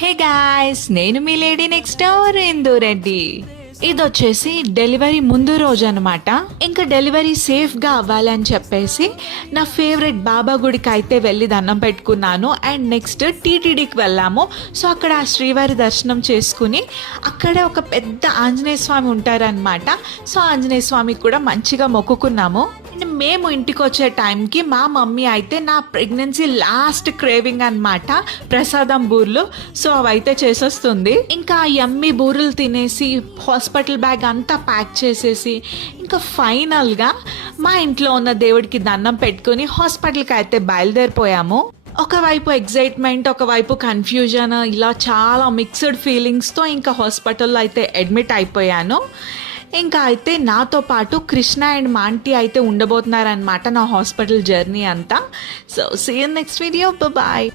Hey guys, నేను మీ lady next door ఇందూరెడ్డి. ఇది వచ్చేసి డెలివరీ ముందు రోజు అనమాట. ఇంకా డెలివరీ సేఫ్గా అవ్వాలని చెప్పేసి నా ఫేవరెట్ బాబా గుడికి అయితే వెళ్ళి దండం పెట్టుకున్నాను. అండ్ నెక్స్ట్ టీటీడీకి వెళ్ళాము. సో అక్కడ ఆ శ్రీవారి దర్శనం చేసుకుని అక్కడ ఒక పెద్ద ఆంజనేయ స్వామి ఉంటారనమాట. సో ఆంజనేయ స్వామికి కూడా మంచిగా మొక్కుకున్నాము. మేము ఇంటికి వచ్చే టైంకి మా మమ్మీ అయితే నా ప్రెగ్నెన్సీ లాస్ట్ క్రేవింగ్ అనమాట ప్రసాదం బూర్లు. సో అవైతే చేసేస్తుంది. ఇంకా యమ్మీ బూరెలు తినేసి హాస్పిటల్ బ్యాగ్ అంతా ప్యాక్ చేసేసి ఇంకా ఫైనల్గా మా ఇంట్లో ఉన్న దేవుడికి దండం పెట్టుకుని హాస్పిటల్కి అయితే బయలుదేరిపోయాము. ఒకవైపు ఎగ్జైట్మెంట్, ఒకవైపు కన్ఫ్యూజన్, ఇలా చాలా మిక్స్డ్ ఫీలింగ్స్తో ఇంకా హాస్పిటల్లో అయితే అడ్మిట్ అయిపోయాను. ఇంకా అయితే నాతో పాటు కృష్ణ అండ్ మాంటీ అయితే ఉండబోతున్నారనమాట నా హాస్పిటల్ జర్నీ అంతా. So see you next video, bye.